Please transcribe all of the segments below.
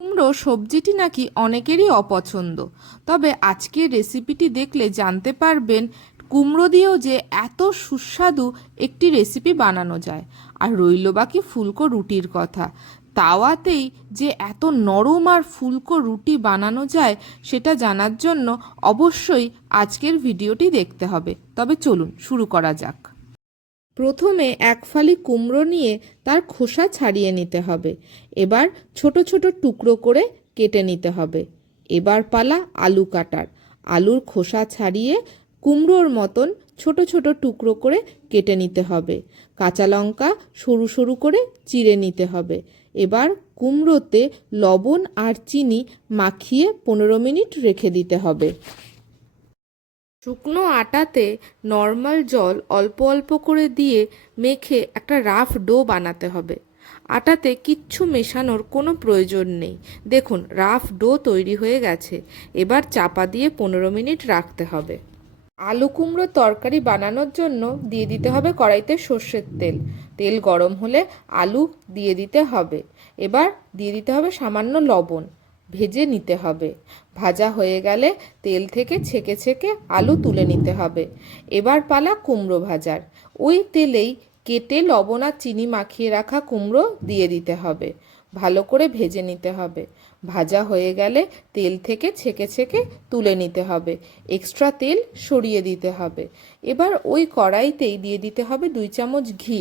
কুমড়ো সবজিটি নাকি অনেকেরই অপছন্দ। তবে আজকের রেসিপিটি দেখলে জানতে পারবেন কুমড়ো দিয়েও যে এত সুস্বাদু একটি রেসিপি বানানো যায়। আর রইল বাকি ফুলকো রুটির কথা। তাওয়াতেই যে এত নরম আর ফুলকো রুটি বানানো যায় সেটা জানার জন্য অবশ্যই আজকের ভিডিওটি দেখতে হবে। তবে চলুন শুরু করা যাক। প্রথমে এক ফালি কুমড়ো নিয়ে তার খোসা ছাড়িয়ে নিতে হবে। এবার ছোট ছোট টুকরো করে কেটে নিতে হবে। এবার পালা আলু কাটার। আলুর খোসা ছাড়িয়ে কুমড়োর মতন ছোট ছোট টুকরো করে কেটে নিতে হবে। কাঁচা লঙ্কা সরু সরু করে চিড়ে নিতে হবে। এবার কুমড়োতে লবণ আর চিনি মাখিয়ে পনেরো মিনিট রেখে দিতে হবে। শুকনো আটাতে নর্মাল জল অল্প অল্প করে দিয়ে মেখে একটা রাফ ডো বানাতে হবে। আটাতে কিচ্ছু মেশানোর কোনো প্রয়োজন নেই। দেখুন রাফ ডো তৈরি হয়ে গেছে। এবার চাপা দিয়ে পনেরো মিনিট রাখতে হবে। আলু কুমড়ো তরকারি বানানোর জন্য দিয়ে দিতে হবে কড়াইতে সর্ষের তেল। তেল গরম হলে আলু দিয়ে দিতে হবে। এবার দিয়ে দিতে হবে সামান্য লবণ। ভেজে নিতে হবে। ভাজা হয়ে গেলে তেল থেকে ছেঁকে ছেঁকে আলু তুলে নিতে হবে। এবার পালা কুমড়ো ভাজার। ওই তেলেই কেটে লবণ আর চিনি মাখিয়ে রাখা কুমড়ো দিয়ে দিতে হবে। ভালো করে ভেজে নিতে হবে। ভাজা হয়ে গেলে তেল থেকে ছেঁকে ছেঁকে তুলে নিতে হবে। এক্সট্রা তেল সরিয়ে দিতে হবে। এবার ওই কড়াইতেই দিয়ে দিতে হবে দুই চামচ ঘি।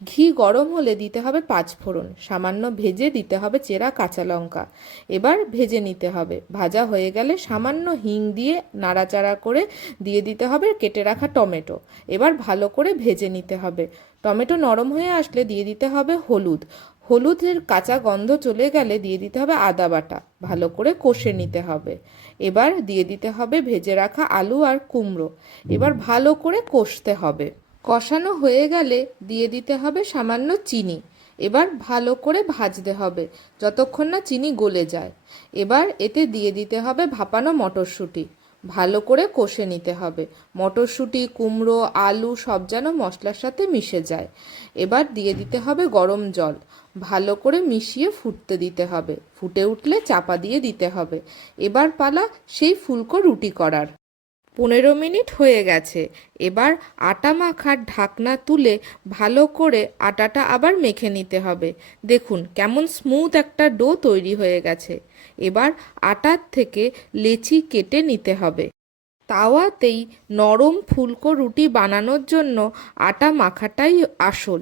ঘি গরম হলে দিতে হবে পাঁচ ফোড়ন। সামান্য ভেজে দিতে হবে চেরা কাঁচা লঙ্কা। এবার ভেজে নিতে হবে। ভাজা হয়ে গেলে সামান্য হিং দিয়ে নাড়াচাড়া করে দিয়ে দিতে হবে কেটে রাখা টমেটো। এবার ভালো করে ভেজে নিতে হবে। টমেটো নরম হয়ে আসলে দিয়ে দিতে হবে হলুদ। হলুদের কাঁচা গন্ধ চলে গেলে দিয়ে দিতে হবে আদা বাটা। ভালো করে কষে নিতে হবে। এবার দিয়ে দিতে হবে ভেজে রাখা আলু আর কুমড়ো। এবার ভালো করে কষতে হবে। কষানো হয়ে গেলে দিয়ে দিতে হবে সামান্য চিনি। এবার ভালো করে ভাজতে হবে যতক্ষণ না চিনি গলে যায়। এবার এতে দিয়ে দিতে হবে ভাপানো মটরশুঁটি। ভালো করে কষে নিতে হবে। মটরশুঁটি, কুমড়ো, আলু সব যেন মশলার সাথে মিশে যায়। এবার দিয়ে দিতে হবে গরম জল। ভালো করে মিশিয়ে ফুটতে দিতে হবে। ফুটে উঠলে চাপা দিয়ে দিতে হবে। এবার পালা সেই ফুলকো রুটি করার। পনেরো মিনিট হয়ে গেছে। এবার আটা মাখার ঢাকনা তুলে ভালো করে আটাটা আবার মেখে নিতে হবে। দেখুন কেমন স্মুথ একটা ডো তৈরি হয়ে গেছে। এবার আটার থেকে লেচি কেটে নিতে হবে। তাওয়াতেই নরম ফুলকো রুটি বানানোর জন্য আটা মাখাটাই আসল।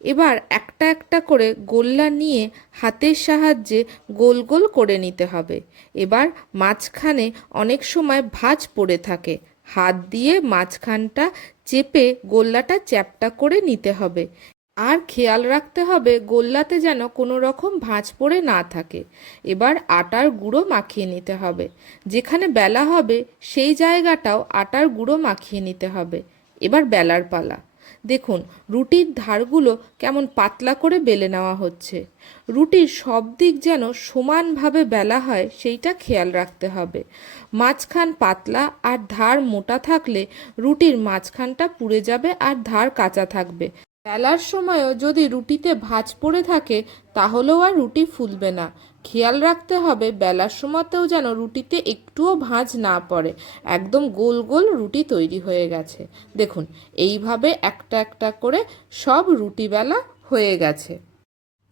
এবার একটা একটা করে গোল্লা নিয়ে হাতের সাহায্যে গোল গোল করে নিতে হবে। এবার মাঝখানে অনেক সময় ভাঁজ পড়ে থাকে। হাত দিয়ে মাঝখানটা চেপে গোল্লাটা চ্যাপটা করে নিতে হবে। আর খেয়াল রাখতে হবে গোল্লাতে যেন কোনো রকম ভাঁজ পড়ে না থাকে। এবার আটার গুঁড়ো মাখিয়ে নিতে হবে। যেখানে বেলা হবে সেই জায়গাটাও আটার গুঁড়ো মাখিয়ে নিতে হবে। এবার বেলার পালা। দেখুন, রুটির ধারগুলো কেমন পাতলা করে বেলে নেওয়া হচ্ছে। রুটির সব দিক যেন সমানভাবে বেলা হয়, সেইটা খেয়াল রাখতে হবে। মাঝখান পাতলা আর ধার মোটা থাকলে রুটির মাঝখানটা পুড়ে যাবে আর ধার কাঁচা থাকবে। বেলার সময়ও যদি রুটিতে ভাঁজ পড়ে থাকে, তাহলেও আর রুটি ফুলবে না। খেয়াল রাখতে হবে, বেলার সময়তেও যেন রুটিতে একটুও ভাঁজ না পড়ে। একদম গোল গোল রুটি তৈরি হয়ে গেছে। দেখুন, এইভাবে একটা একটা করে সব রুটি বেলা হয়ে গেছে।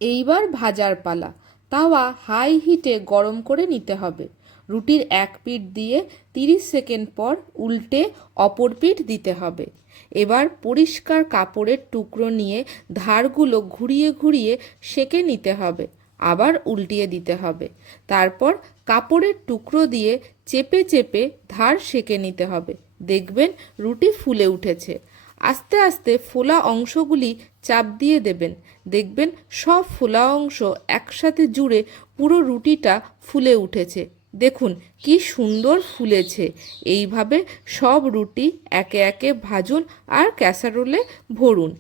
এইবার ভাজার পালা। তাওয়া হাই হিটে গরম করে নিতে হবে। রুটির এক পিঠ দিয়ে তিরিশ সেকেন্ড পর উল্টে অপর পিঠ দিতে হবে। এবার পরিষ্কার কাপড়ের টুকরো নিয়ে ধারগুলো ঘুরিয়ে ঘুরিয়ে সেকে নিতে হবে, আবার উল্টিয়ে দিতে হবে। তারপর কাপড়ের টুকরো দিয়ে চেপে চেপে ধার সেকে নিতে হবে। দেখবেন রুটি ফুলে উঠেছে। আস্তে আস্তে ফোলা অংশগুলি চাপ দিয়ে দেবেন। দেখবেন সব ফোলা অংশ একসাথে জুড়ে পুরো রুটিটা ফুলে উঠেছে। দেখুন, কি সুন্দর ফুলেছে। এইভাবে সব রুটি একে একে ভাজুন আর ক্যাসারোলে ভরুন।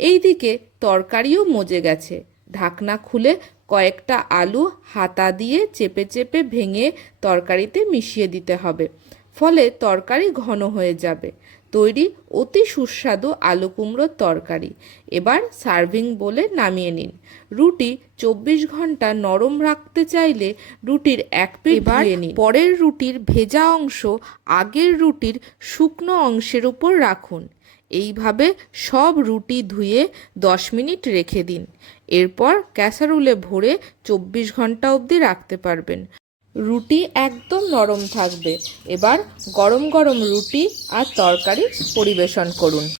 এইদিকে তরকারিও মজে গেছে। ঢাকনা খুলে কয়েকটা আলু হাতা দিয়ে চেপে চেপে ভেঙে তরকারিতে মিশিয়ে দিতে হবে। ফলে তরকারি ঘন হয়ে যাবে। তৈরি অতি সুস্বাদু আলু কুমড়োর তরকারি। এবার সার্ভিং বলে নামিয়ে নিন। রুটি চব্বিশ ঘণ্টা নরম রাখতে চাইলে রুটির এক এবার ধুয়ে নিন। পরের রুটির ভেজা অংশ আগের রুটির শুকনো অংশের উপর রাখুন। এইভাবে সব রুটি ধুয়ে দশ মিনিট রেখে দিন। এরপর ক্যাসারুলে ভরে চব্বিশ ঘণ্টা অবধি রাখতে পারবেন। রুটি একদম নরম থাকবে। এবার গরম গরম রুটি আর তরকারি পরিবেশন করুন।